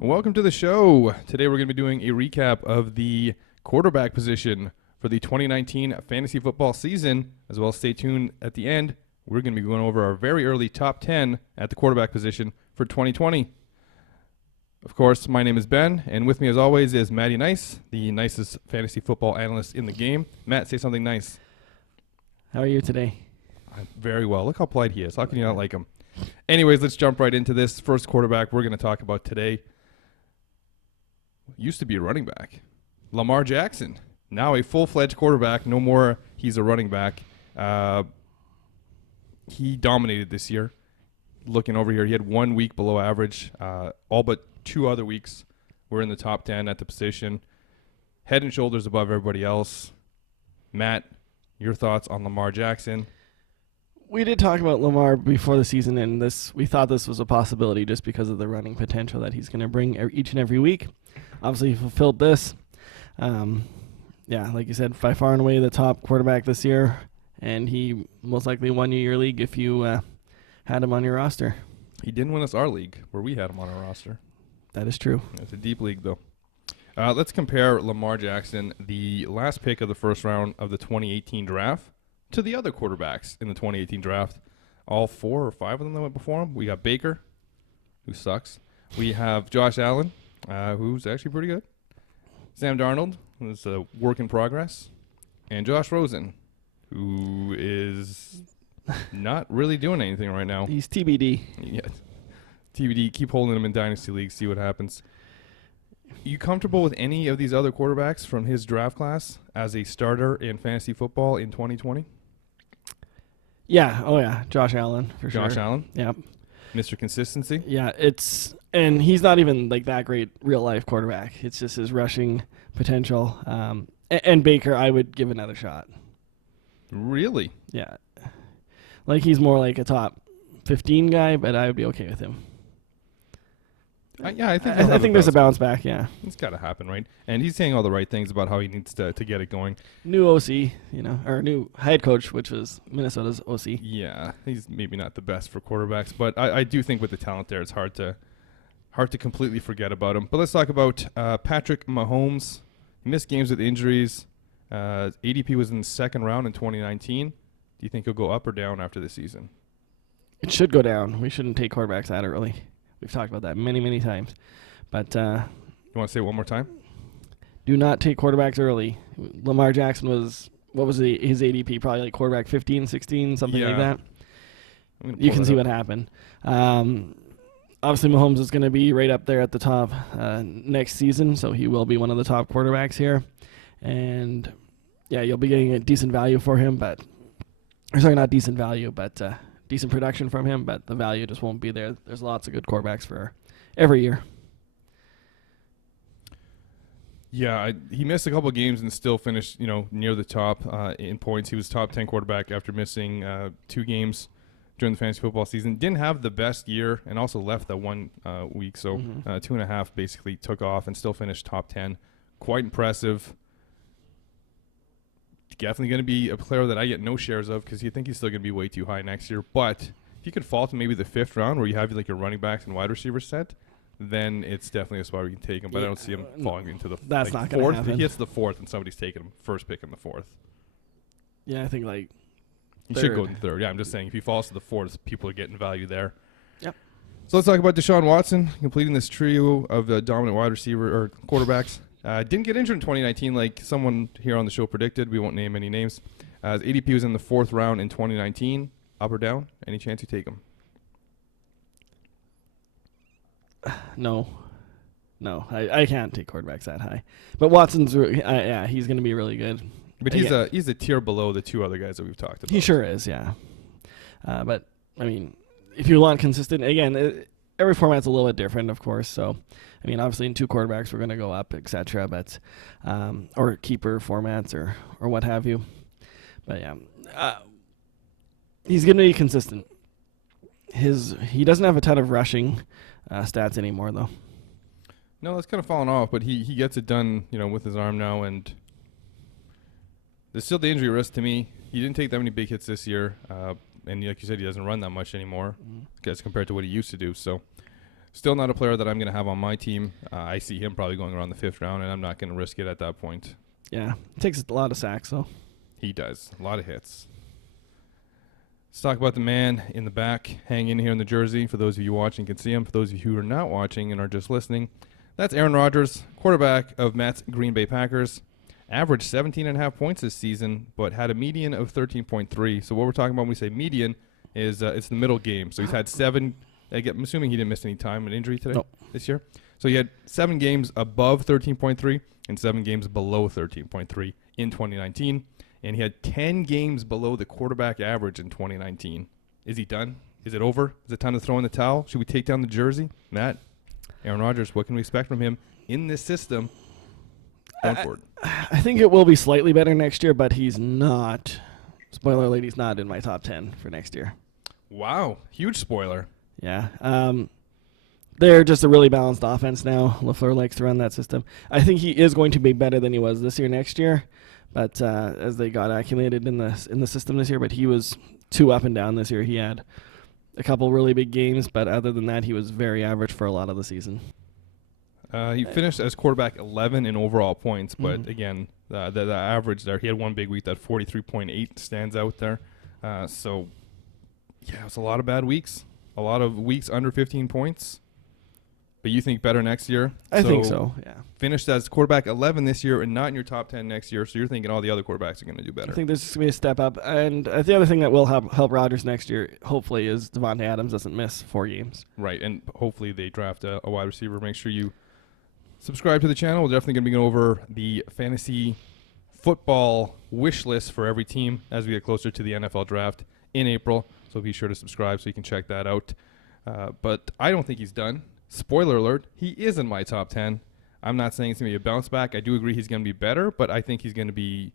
Welcome to the show. Today we're going to be doing a recap of the quarterback position for the 2019 fantasy football season, as well as stay tuned at the end. We're going to be going over our very early top 10 at the quarterback position for 2020. Of course, my name is Ben, and with me as always is Matty Nice, the nicest fantasy football analyst in the game. Matt, say something nice. How are you today? I'm very well. Look how polite he is. How can you not like him? Anyways, let's jump right into this. First quarterback we're going to talk about today used to be a running back. Lamar Jackson, now a full-fledged quarterback. No more he's a running back. He dominated this year. Looking over here, he had 1 week below average. All but 2 other weeks were in the top 10 at the position. Head and shoulders above everybody else. Matt, your thoughts on Lamar Jackson? We did talk about Lamar before the season, and we thought this was a possibility just because of the running potential that he's going to bring each and every week. Obviously, he fulfilled this. Like you said, by far and away the top quarterback this year, and he most likely won you your league if you had him on your roster. He didn't win us our league, where we had him on our roster. That is true. It's a deep league, though. Let's compare Lamar Jackson, the last pick of the first round of the 2018 draft, to the other quarterbacks in the 2018 draft. All 4 or 5 of them that went before him. We got Baker, who sucks. We have Josh Allen, who's actually pretty good. Sam Darnold, who's a work in progress. And Josh Rosen, who is not really doing anything right now. He's TBD. Yeah. TBD, keep holding him in Dynasty League, see what happens. You comfortable with any of these other quarterbacks from his draft class as a starter in fantasy football in 2020? Yeah. Oh, yeah. Josh Allen, for sure. Josh Allen? Yep. Mr. Consistency? Yeah, and he's not even like that great real-life quarterback. It's just his rushing potential. And Baker, I would give another shot. Really? Yeah. Like he's more like a top 15 guy, but I would be okay with him. I think there's a bounce back, yeah. It's got to happen, right? And he's saying all the right things about how he needs to get it going. New OC, or new head coach, which was Minnesota's OC. Yeah, he's maybe not the best for quarterbacks, but I do think with the talent there, it's hard to completely forget about him. But let's talk about Patrick Mahomes. He missed games with injuries. ADP was in the second round in 2019. Do you think he'll go up or down after the season? It should go down. We shouldn't take quarterbacks that early. We've talked about that many, many times. But you want to say it one more time? Do not take quarterbacks early. Lamar Jackson was, what was his ADP? Probably like quarterback 15, 16, something like that. You can see what happened. Obviously, Mahomes is going to be right up there at the top next season, so he will be one of the top quarterbacks here. And, yeah, you'll be getting a decent value for him, not decent value, but decent production from him, but the value just won't be there. There's lots of good quarterbacks for every year. Yeah, he missed a couple of games and still finished, near the top in points. He was top 10 quarterback after missing 2 games during the fantasy football season. Didn't have the best year and also left that 1 week, so 2.5 basically took off and still finished top 10. Quite impressive. Definitely going to be a player that I get no shares of because you think he's still going to be way too high next year. But if you could fall to maybe the 5th round where you have like your running backs and wide receivers set, then it's definitely a spot where you can take him. But I don't see him falling into the that's not going to happen. If he hits the 4th and somebody's taking him first pick in the 4th. Yeah, I think he should go in the 3rd. Yeah, I'm just saying if he falls to the 4th, people are getting value there. Yep. So let's talk about Deshaun Watson completing this trio of dominant wide receiver or quarterbacks. Didn't get injured in 2019 like someone here on the show predicted. We won't name any names. His ADP was in the 4th round in 2019. Up or down? Any chance you take him? No, I can't take quarterbacks that high. But Watson's, he's going to be really good. But he's a tier below the 2 other guys that we've talked about. He sure is, yeah. But, I mean, if you want consistent, again, every format's a little bit different, of course. So, I mean, obviously in 2 quarterbacks we're going to go up, etc. But or keeper formats or what have you. But yeah, he's going to be consistent. He doesn't have a ton of rushing stats anymore, though. No, that's kind of fallen off. But he gets it done, with his arm now, and there's still the injury risk to me. He didn't take that many big hits this year. And like you said, he doesn't run that much anymore as compared to what he used to do. So Still not a player that I'm going to have on my team. I see him probably going around the 5th round, and I'm not going to risk it at that point. Yeah, it takes a lot of sacks, though. He does. A lot of hits. Let's talk about the man in the back, hanging in here in the jersey. For those of you watching, can see him. For those of you who are not watching and are just listening, that's Aaron Rodgers, quarterback of Matt's Green Bay Packers. Averaged 17.5 points this season, but had a median of 13.3. So what we're talking about when we say median is it's the middle game. So he's had 7. I'm assuming he didn't miss any time with injury today this year. So he had 7 games above 13.3 and 7 games below 13.3 in 2019. And he had 10 games below the quarterback average in 2019. Is he done? Is it over? Is it time to throw in the towel? Should we take down the jersey? Matt, Aaron Rodgers, what can we expect from him in this system going forward? I think it will be slightly better next year, but he's not. Spoiler alert, he's not in my top 10 for next year. Wow. Huge spoiler. Yeah. They're just a really balanced offense now. LaFleur likes to run that system. I think he is going to be better than he was this year next year, but as they got accumulated in the system this year, but he was too up and down this year. He had a couple really big games, but other than that, he was very average for a lot of the season. He finished as quarterback 11 in overall points, but again, the average there, he had one big week, that 43.8 stands out there. So, yeah, it was a lot of bad weeks, a lot of weeks under 15 points. But you think better next year? I think so, yeah. Finished as quarterback 11 this year and not in your top 10 next year, so you're thinking all the other quarterbacks are going to do better. I think there's going to be a step up. And the other thing that will help Rodgers next year, hopefully, is Devontae Adams doesn't miss 4 games. Right, and hopefully they draft a wide receiver. Make sure you subscribe to the channel. We're definitely going to be going over the fantasy football wish list for every team as we get closer to the NFL draft in April. So be sure to subscribe so you can check that out. But I don't think he's done. Spoiler alert, he is in my top 10. I'm not saying it's going to be a bounce back. I do agree he's going to be better, but I think he's going to be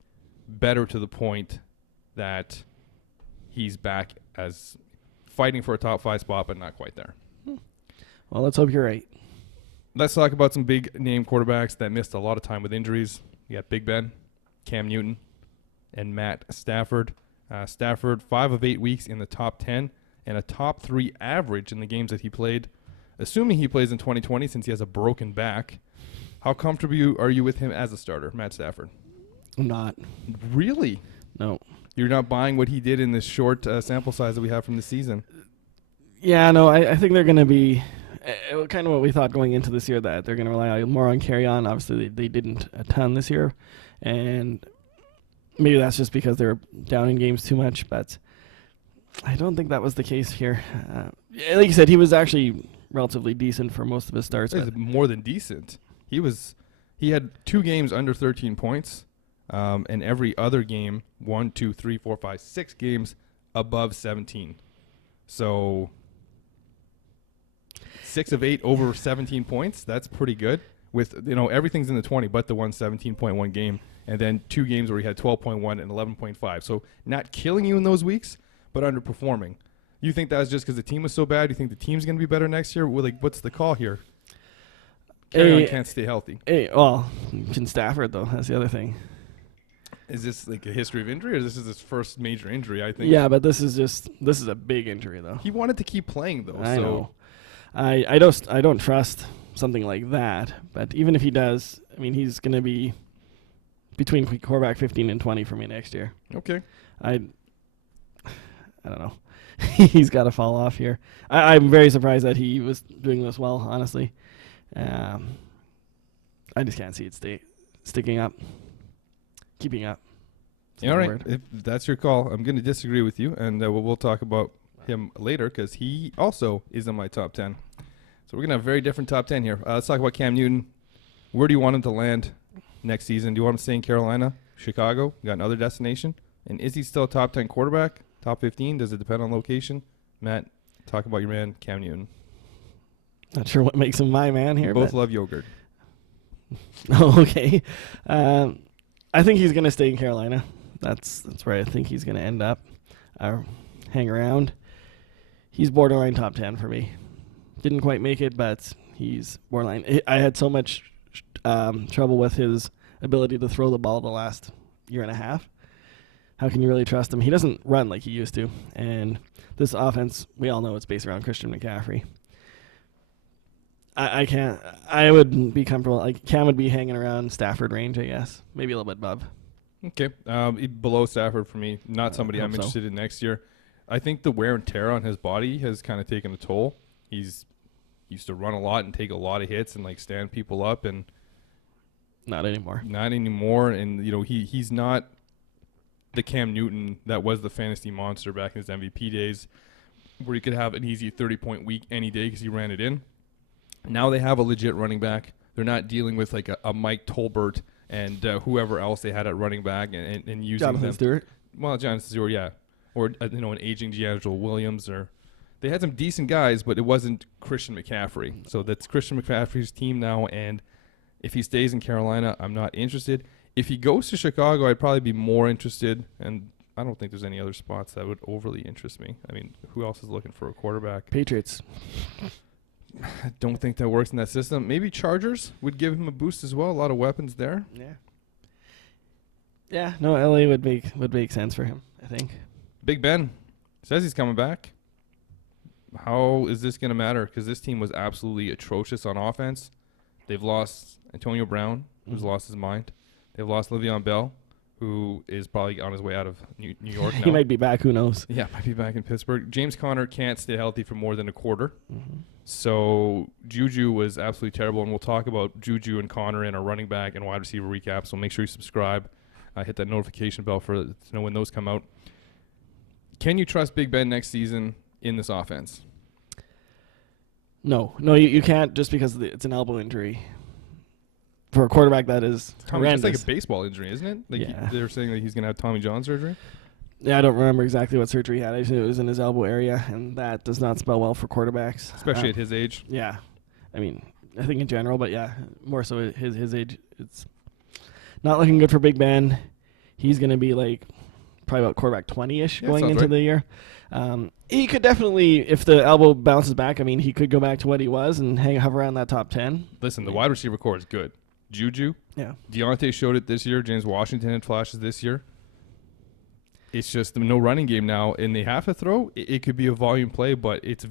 better to the point that he's back as fighting for a top 5 spot, but not quite there. Well, let's hope you're right. Let's talk about some big-name quarterbacks that missed a lot of time with injuries. You got Big Ben, Cam Newton, and Matt Stafford. Stafford, 5 of 8 weeks in the top 10 and a top 3 average in the games that he played. Assuming he plays in 2020 since he has a broken back, how comfortable are you with him as a starter, Matt Stafford? I'm not. Really? No. You're not buying what he did in this short sample size that we have from the season? Yeah, no, I think they're going to be kind of what we thought going into this year, that they're going to rely more on carry on. Obviously, they didn't a ton this year, and maybe that's just because they were down in games too much, but I don't think that was the case here. Like you said, he was actually relatively decent for most of his starts. He's more than decent. He had 2 games under 13 points, and every other game, 1, 2, 3, 4, 5, 6 games above 17. So 6 of 8 over 17 points. That's pretty good. With everything's in the 20, but the 17.1 game, and then 2 games where he had 12.1 and 11.5. So not killing you in those weeks, but underperforming. You think that's just because the team was so bad? You think the team's going to be better next year? Well, what's the call here? Carry can't stay healthy. Well, can Stafford, though. That's the other thing. Is this like a history of injury, or this is his first major injury, I think? Yeah, but this is a big injury, though. He wanted to keep playing, though. I know. I don't trust something like that, but even if he does, I mean, he's going to be between quarterback 15 and 20 for me next year. Okay. I don't know. He's got to fall off here. I'm very surprised that he was doing this well, honestly. I just can't see it sticking up, keeping up. All right, if that's your call, I'm going to disagree with you, and we'll talk about him later because he also is in my top 10. So we're going to have a very different top 10 here. Let's talk about Cam Newton. Where do you want him to land next season? Do you want him to stay in Carolina, Chicago? You got another destination? And is he still a top 10 quarterback? Top 15? Does it depend on location? Matt, talk about your man, Cam Newton. Not sure what makes him my man here. We both love yogurt. Okay. I think he's going to stay in Carolina. That's where I think he's going to end up. Hang around. He's borderline top 10 for me. Didn't quite make it, but he's borderline. I had so much trouble with his ability to throw the ball the last year and a half. How can you really trust him? He doesn't run like he used to. And this offense, we all know it's based around Christian McCaffrey. I can't. I wouldn't be comfortable. Like Cam would be hanging around Stafford range, I guess. Maybe a little bit above. Okay. Below Stafford for me. Not somebody I'm interested in next year. I think the wear and tear on his body has kind of taken a toll. He's used to run a lot and take a lot of hits and like stand people up, and not anymore. Not anymore. And he's not the Cam Newton that was the fantasy monster back in his MVP days, where he could have an easy 30-point week any day because he ran it in. Now they have a legit running back. They're not dealing with like a Mike Tolbert and whoever else they had at running back and using Jonathan them. Stewart. Well, Jonathan Stewart, yeah. Or, an aging D'Angelo Williams. Or they had some decent guys, but it wasn't Christian McCaffrey. So that's Christian McCaffrey's team now, and if he stays in Carolina, I'm not interested. If he goes to Chicago, I'd probably be more interested, and I don't think there's any other spots that would overly interest me. I mean, who else is looking for a quarterback? Patriots. I don't think that works in that system. Maybe Chargers would give him a boost as well. A lot of weapons there. Yeah. Yeah, no, LA would make sense for him, I think. Big Ben says he's coming back. How is this going to matter? Because this team was absolutely atrocious on offense. They've lost Antonio Brown, who's lost his mind. They've lost Le'Veon Bell, who is probably on his way out of New York now. He might be back. Who knows? Yeah, might be back in Pittsburgh. James Conner can't stay healthy for more than a quarter. Mm-hmm. So Juju was absolutely terrible, and we'll talk about Juju and Conner in our running back and wide receiver recap. So make sure you subscribe. Hit that notification bell to know when those come out. Can you trust Big Ben next season in this offense? No, you can't, just because it's an elbow injury. For a quarterback, that is horrendous. It's like a baseball injury, isn't it? Like yeah. They're saying that he's going to have Tommy John surgery? Yeah, I don't remember exactly what surgery he had. I just knew it was in his elbow area, and that does not spell well for quarterbacks. Especially at his age. Yeah. I mean, I think in general, but yeah, more so at his age. It's not looking good for Big Ben. He's going to be probably about quarterback 20-ish going into the year. He could definitely, if the elbow bounces back, I mean, he could go back to what he was and hover around that top 10. Listen, the wide receiver core is good. Juju. Yeah. Deontay showed it this year. James Washington had flashes this year. It's just no running game now, and they have to throw. It could be a volume play, but he's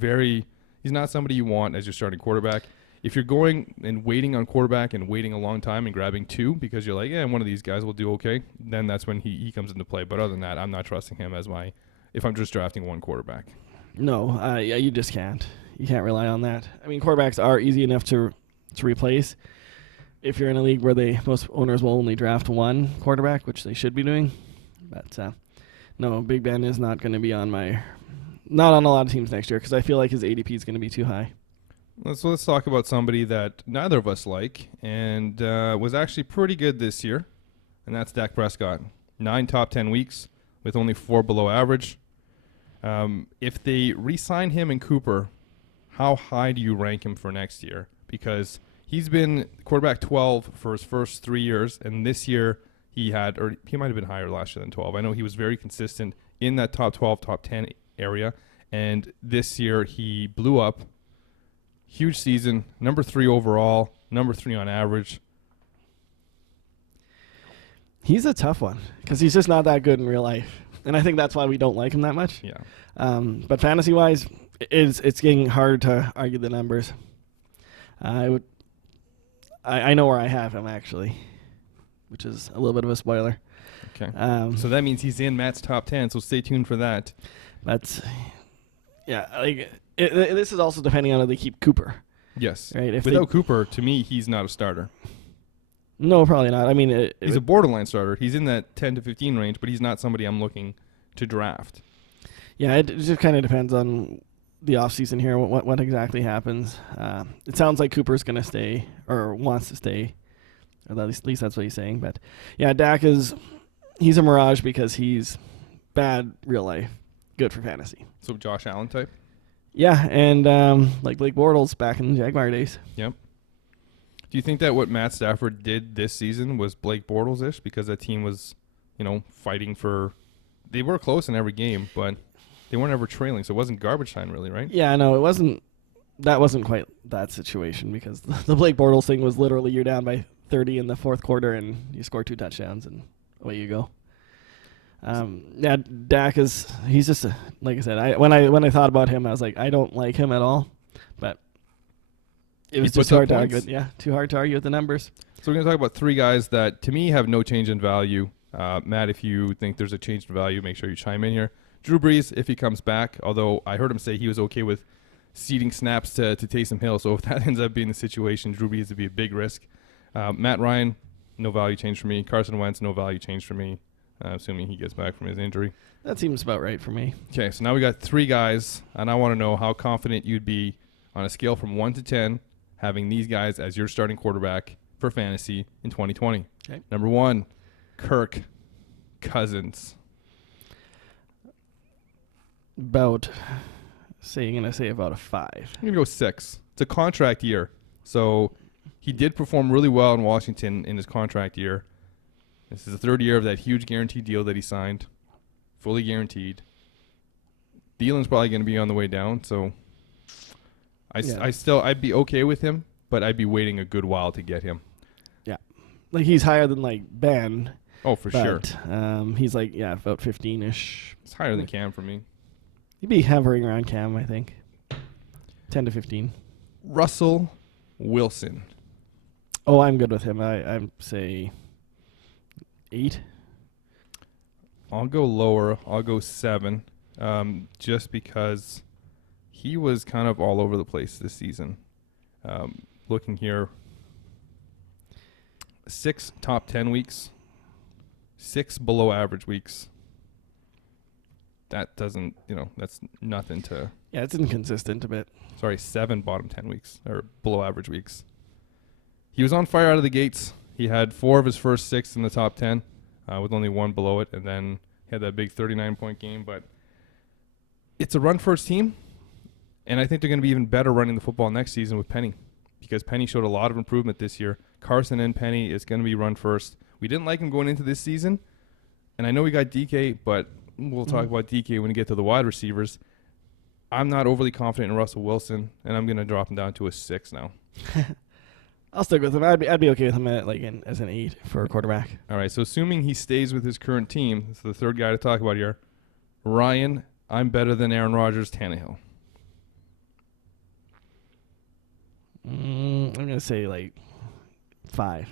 not somebody you want as your starting quarterback. If you're going and waiting on quarterback and waiting a long time and grabbing two because you're like, yeah, one of these guys will do okay, then that's when he comes into play. But other than that, I'm not trusting him if I'm just drafting one quarterback. No, yeah, you just can't. You can't rely on that. I mean, quarterbacks are easy enough to replace. If you're in a league where most owners will only draft one quarterback, which they should be doing. But no, Big Ben is not going to be not on a lot of teams next year because I feel like his ADP is going to be too high. Let's talk about somebody that neither of us like and was actually pretty good this year, and that's Dak Prescott. 9 top 10 weeks with only 4 below average. If they re-sign him and Cooper, how high do you rank him for next year? Because he's been quarterback 12 for his first 3 years, and this year he might have been higher last year than 12. I know he was very consistent in that top 12, top 10 area, and this year he blew up. Huge season, number 3 overall, number 3 on average. He's a tough one because he's just not that good in real life, and I think that's why we don't like him that much. Yeah. But fantasy-wise, it's getting hard to argue the numbers. I know where I have him actually, which is a little bit of a spoiler. Okay. So that means he's in Matt's top 10. So stay tuned for that. But yeah, this is also depending on how they keep Cooper. Yes. Right. Without Cooper, to me, he's not a starter. No, probably not. I mean, he's a borderline starter. He's in that 10 to 15 range, but he's not somebody I'm looking to draft. Yeah, it just kind of depends on the offseason here, what exactly happens. It sounds like Cooper's going to stay or wants to stay. Or at least that's what he's saying. But yeah, Dak he's a mirage because he's bad real life, good for fantasy. So Josh Allen type? Yeah, and like Blake Bortles back in the Jaguar days. Yep. Do you think that what Matt Stafford did this season was Blake Bortles-ish? Because that team was, fighting for... They were close in every game, but they weren't ever trailing, so it wasn't garbage time really, right? Yeah, no, it wasn't... That wasn't quite that situation because the Blake Bortles thing was literally you're down by 30 in the fourth quarter and you score 2 touchdowns and away you go. Yeah, Dak he's just like I said. When I thought about him, I was like, I don't like him at all. But It was just too hard to argue. Yeah, too hard to argue with the numbers. So we're going to talk about three guys that, to me, have no change in value. Matt, if you think there's a change in value, make sure you chime in here. Drew Brees, if he comes back, although I heard him say he was okay with ceding snaps to Taysom Hill. So if that ends up being the situation, Drew Brees would be a big risk. Matt Ryan, no value change for me. Carson Wentz, no value change for me, assuming he gets back from his injury. That seems about right for me. Okay, so now we got three guys, and I want to know how confident you'd be on a scale from 1 to 10 having these guys as your starting quarterback for fantasy in 2020. Okay. Number 1, Kirk Cousins. About, going to say about a 5. I'm going to go 6. It's a contract year. So he did perform really well in Washington in his contract year. This is the third year of that huge guaranteed deal that he signed. Fully guaranteed. Thielen's probably going to be on the way down. So I'd be okay with him, but I'd be waiting a good while to get him. Yeah. Like he's higher than like Ben. Oh, for sure. He's like, about 15-ish. It's higher than Cam for me. He'd be hovering around Cam, I think. 10 to 15. Russell Wilson. Oh, I'm good with him. I'd say 8. I'll go lower. I'll go 7. Just because he was kind of all over the place this season. Looking here, 6 top 10 weeks, 6 below average weeks. That doesn't, that's nothing to... Yeah, it's inconsistent a bit. 7 bottom 10 weeks, or below average weeks. He was on fire out of the gates. He had 4 of his first 6 in the top 10, with only 1 below it, and then he had that big 39-point game. But it's a run-first team, and I think they're going to be even better running the football next season with Penny, because Penny showed a lot of improvement this year. Carson and Penny is going to be run first. We didn't like him going into this season, and I know we got DK, but we'll talk about DK when we get to the wide receivers. I'm not overly confident in Russell Wilson, and I'm going to drop him down to a 6 now. I'll stick with him. I'd be okay with him as an 8 for a quarterback. All right, so assuming he stays with his current team, this is the third guy to talk about here. Ryan, I'm better than Aaron Rodgers, Tannehill. I'm going to say 5.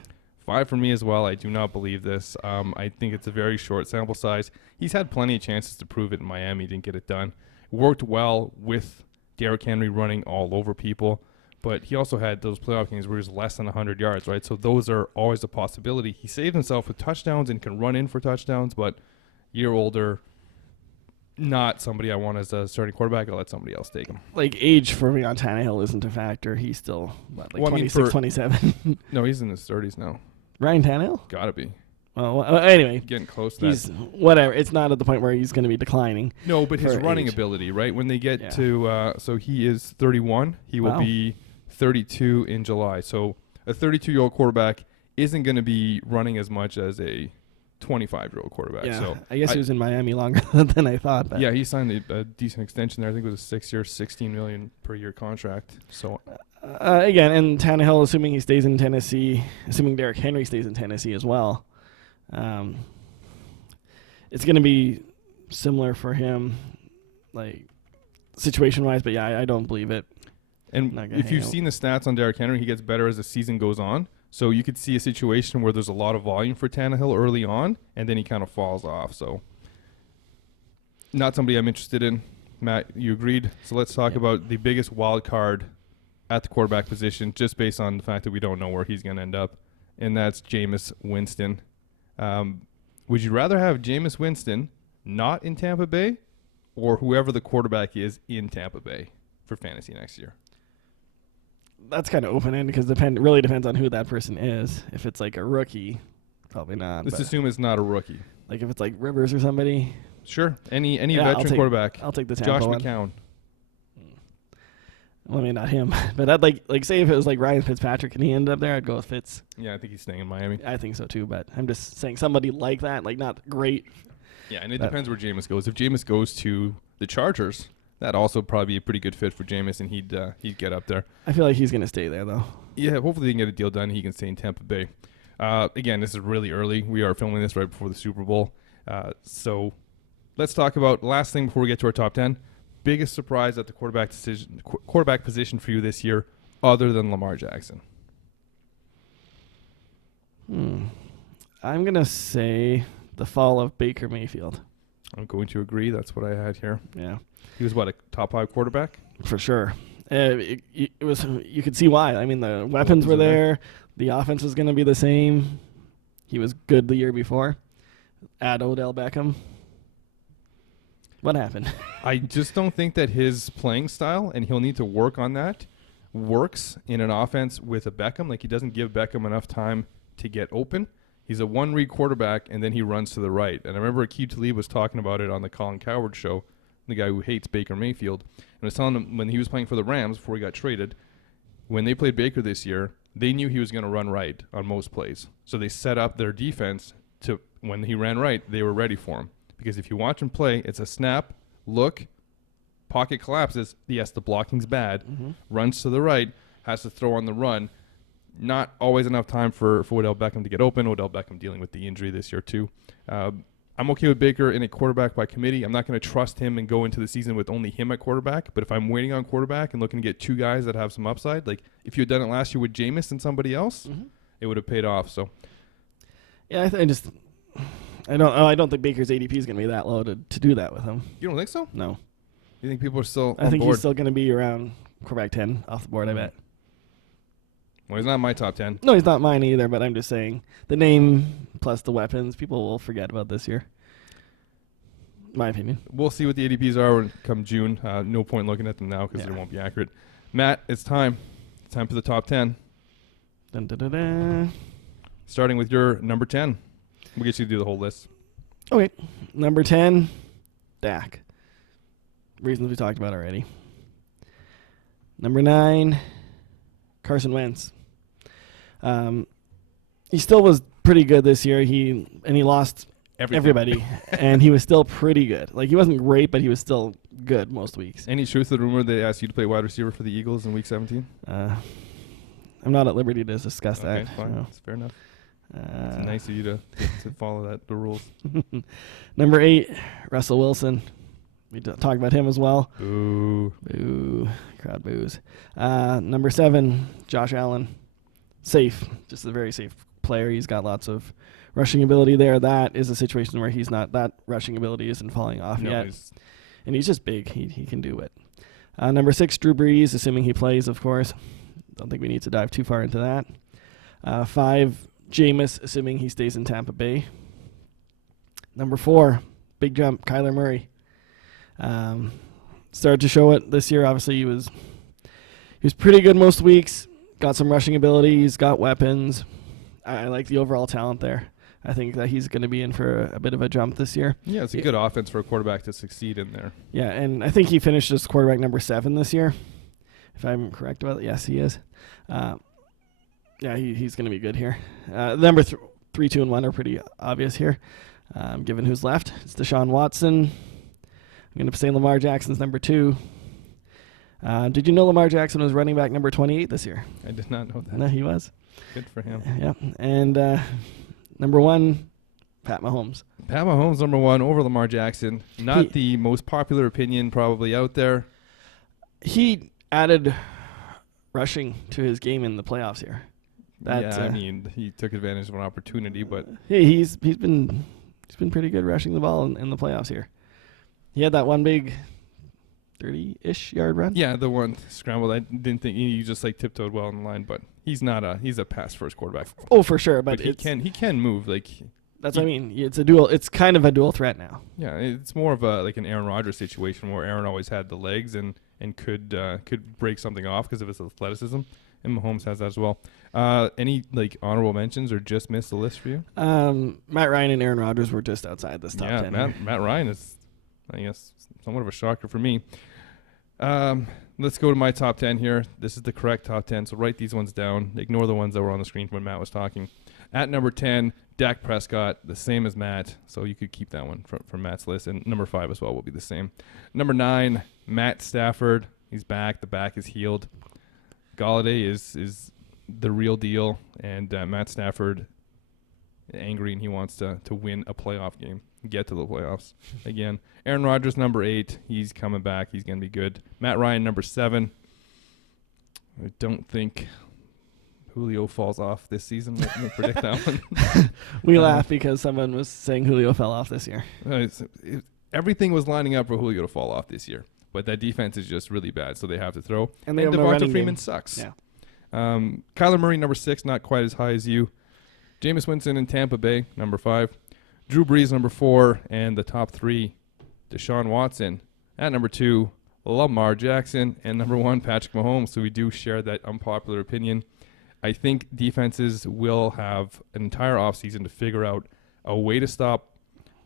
5 for me as well. I do not believe this. I think it's a very short sample size. He's had plenty of chances to prove it in Miami. Didn't get it done. Worked well with Derrick Henry running all over people, but he also had those playoff games where he was less than 100 yards, right? So those are always a possibility. He saved himself with touchdowns and can run in for touchdowns, but year older, not somebody I want as a starting quarterback. I'll let somebody else take him. Age for me on Tannehill isn't a factor. He's still, 26, 27? No, he's in his 30s now. Ryan Tannehill? Gotta be. Well, anyway. Getting close to he's, whatever. It's not at the point where he's going to be declining. No, but his running ability, right? When they get to, so he is 31. He will be 32 in July. So a 32-year-old quarterback isn't going to be running as much as a 25-year-old quarterback. Yeah, so I guess he was in Miami longer than I thought. But. Yeah, he signed a decent extension there. I think it was a 6-year, $16 million per year contract. So again, and Tannehill, assuming he stays in Tennessee, assuming Derrick Henry stays in Tennessee as well, it's going to be similar for him, situation-wise. But yeah, I don't believe it. And if you've seen the stats on Derrick Henry, he gets better as the season goes on. So you could see a situation where there's a lot of volume for Tannehill early on, and then he kind of falls off. So not somebody I'm interested in. Matt, you agreed. So let's talk about the biggest wild card at the quarterback position, just based on the fact that we don't know where he's going to end up, and that's Jameis Winston. Would you rather have Jameis Winston not in Tampa Bay or whoever the quarterback is in Tampa Bay for fantasy next year? That's kind of open-ended because it really depends on who that person is. If it's a rookie, probably not. Let's assume it's not a rookie. If it's Rivers or somebody. Sure. Any veteran quarterback. I'll take the Tampa Josh one. McCown. Well, I mean, not him. But I'd say if it was Ryan Fitzpatrick and he ended up there, I'd go with Fitz. Yeah, I think he's staying in Miami. I think so too, but I'm just saying somebody like that, not great. Yeah, and it depends where Jameis goes. If Jameis goes to the Chargers, that'd also probably be a pretty good fit for Jameis, and he'd get up there. I feel like he's going to stay there, though. Yeah, hopefully they can get a deal done. He can stay in Tampa Bay. Again, this is really early. We are filming this right before the Super Bowl. So let's talk about last thing before we get to our top 10. Biggest surprise at the quarterback position for you this year, other than Lamar Jackson? I'm going to say the fall of Baker Mayfield. I'm going to agree. That's what I had here. Yeah. He was, a top 5 quarterback? For sure. It was. You could see why. I mean, the weapons were there. The offense was going to be the same. He was good the year before. Add Odell Beckham. What happened? I just don't think that his playing style, and he'll need to work on that, works in an offense with a Beckham. Like, he doesn't give Beckham enough time to get open. He's a one-read quarterback, and then he runs to the right. And I remember Aqib Talib was talking about it on the Colin Cowherd show, the guy who hates Baker Mayfield, and was telling him when he was playing for the Rams before he got traded, when they played Baker this year, they knew he was going to run right on most plays. So they set up their defense to, when he ran right, they were ready for him. Because if you watch him play, it's a snap, look, pocket collapses. Yes, the blocking's bad. Runs to the right, has to throw on the run. Not always enough time for Odell Beckham to get open. Odell Beckham dealing with the injury this year too. I'm okay with Baker in a quarterback by committee. I'm not going to trust him and go into the season with only him at quarterback. But if I'm waiting on quarterback and looking to get 2 guys that have some upside, like if you had done it last year with Jameis and somebody else, it would have paid off. So, yeah, I don't think Baker's ADP is going to be that low to do that with him. You don't think so? No. You think people are still I think board? he's still going to be around quarterback 10 off the board, I bet. Well, he's not in my top 10. No, he's not mine either, but I'm just saying the name plus the weapons, people will forget about this year. My opinion. We'll see what the ADPs are when come June. No point looking at them now because they won't be accurate. Matt, it's time. It's time for the top 10. Dun, dun, dun, dun. Starting with your number 10. We'll get you to do the whole list. Okay. Number 10, Dak. Reasons we talked about already. Number 9, Carson Wentz. He still was pretty good this year. He lost everybody, and he was still pretty good. Like, he wasn't great, but he was still good most weeks. Any truth to the rumor they asked you to play wide receiver for the Eagles in Week 17? I'm not at liberty to discuss that. Fine. That's fair enough. It's nice of you to follow the rules. Number 8, Russell Wilson. We talked about him as well. Boo. Boo. Crowd boos. Number 7, Josh Allen. Safe. Just a very safe player. He's got lots of rushing ability there. That is a situation where he's not, that rushing ability isn't falling off yet. And he's just big. He can do it. Number 6, Drew Brees, assuming he plays, of course. Don't think we need to dive too far into that. 5, Jameis, assuming he stays in Tampa Bay. Number 4, big jump, Kyler Murray. Started to show it this year. Obviously, he was pretty good most weeks. Got some rushing ability. He's got weapons. I like the overall talent there. I think that he's going to be in for a bit of a jump this year. Yeah, it's a good offense for a quarterback to succeed in there. Yeah, and I think he finished as quarterback number 7 this year. If I'm correct about it, yes, he is. Yeah, he's going to be good here. Number 3, 2, and 1 are pretty obvious here, given who's left. It's Deshaun Watson. I'm going to say Lamar Jackson's number 2. Did you know Lamar Jackson was running back number 28 this year? I did not know that. No, he was. Good for him. Yeah, and number 1, Pat Mahomes. Pat Mahomes, number 1 over Lamar Jackson. Not the most popular opinion probably out there. He added rushing to his game in the playoffs here. I mean, he took advantage of an opportunity, but he's been pretty good rushing the ball in the playoffs here. He had that one big 30-ish yard run. Yeah, the one scrambled. I didn't think he just tiptoed well in the line, but he's a pass first quarterback. Oh, for sure, but he can move. That's what I mean. It's kind of a dual threat now. Yeah, it's more of an Aaron Rodgers situation where Aaron always had the legs and could break something off because of his athleticism, and Mahomes has that as well. Any honorable mentions or just missed the list for you? Matt Ryan and Aaron Rodgers were just outside this top 10. Yeah, Matt Ryan is, I guess, somewhat of a shocker for me. Let's go to my top 10 here. This is the correct top 10, so write these ones down. Ignore the ones that were on the screen when Matt was talking. At number 10, Dak Prescott, the same as Matt, so you could keep that one from Matt's list. And number 5 as well will be the same. Number 9, Matt Stafford. He's back. The back is healed. Galladay is the real deal, and Matt Stafford angry, and he wants to win a playoff game, get to the playoffs again. Aaron Rodgers, number 8. He's coming back. He's going to be good. Matt Ryan, number 7. I don't think Julio falls off this season. We'll predict that one. We laugh because someone was saying Julio fell off this year. Everything was lining up for Julio to fall off this year, but that defense is just really bad, so they have to throw. And they have no running Freeman game. sucks. Yeah. Kyler Murray, number 6, not quite as high as you. Jameis Winston in Tampa Bay, number 5. Drew Brees, number 4. And the top 3, Deshaun Watson. At number 2, Lamar Jackson. And number 1, Patrick Mahomes. So we do share that unpopular opinion. I think defenses will have an entire offseason to figure out a way to stop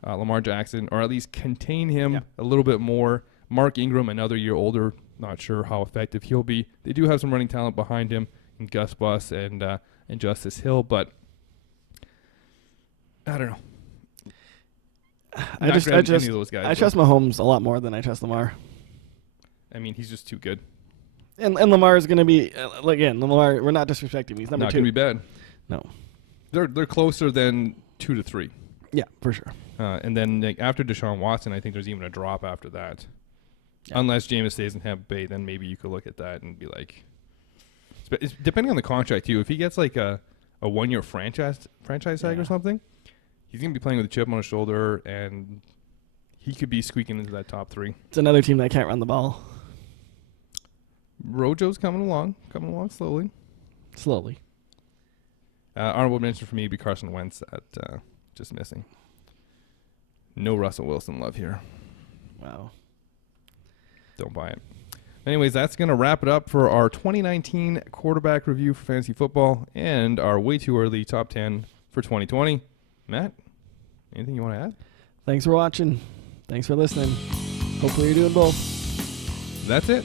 Lamar Jackson, or at least contain him a little bit more. Mark Ingram, another year older, not sure how effective he'll be. They do have some running talent behind him in Gus Bus and Justice Hill, but I don't know. I trust Mahomes a lot more than I trust Lamar. I mean, he's just too good. And Lamar is going to be again. Lamar, we're not disrespecting him. He's number 2. Not going to be bad. No, they're closer than 2 to 3. Yeah, for sure. And then after Deshaun Watson, I think there's even a drop after that. Yeah. Unless Jameis stays in Tampa Bay, then maybe you could look at that and be like, it's depending on the contract too. If he gets like a 1-year franchise tag or something, he's gonna be playing with a chip on his shoulder, and he could be squeaking into that top 3. It's another team that can't run the ball. Rojo's coming along slowly. Honorable mention for me would be Carson Wentz at just missing. No Russell Wilson love here. Wow. Don't buy it. Anyways, that's going to wrap it up for our 2019 quarterback review for fantasy football and our way too early top 10 for 2020. Matt, anything you want to add? Thanks for watching. Thanks for listening. Hopefully you're doing both. That's it.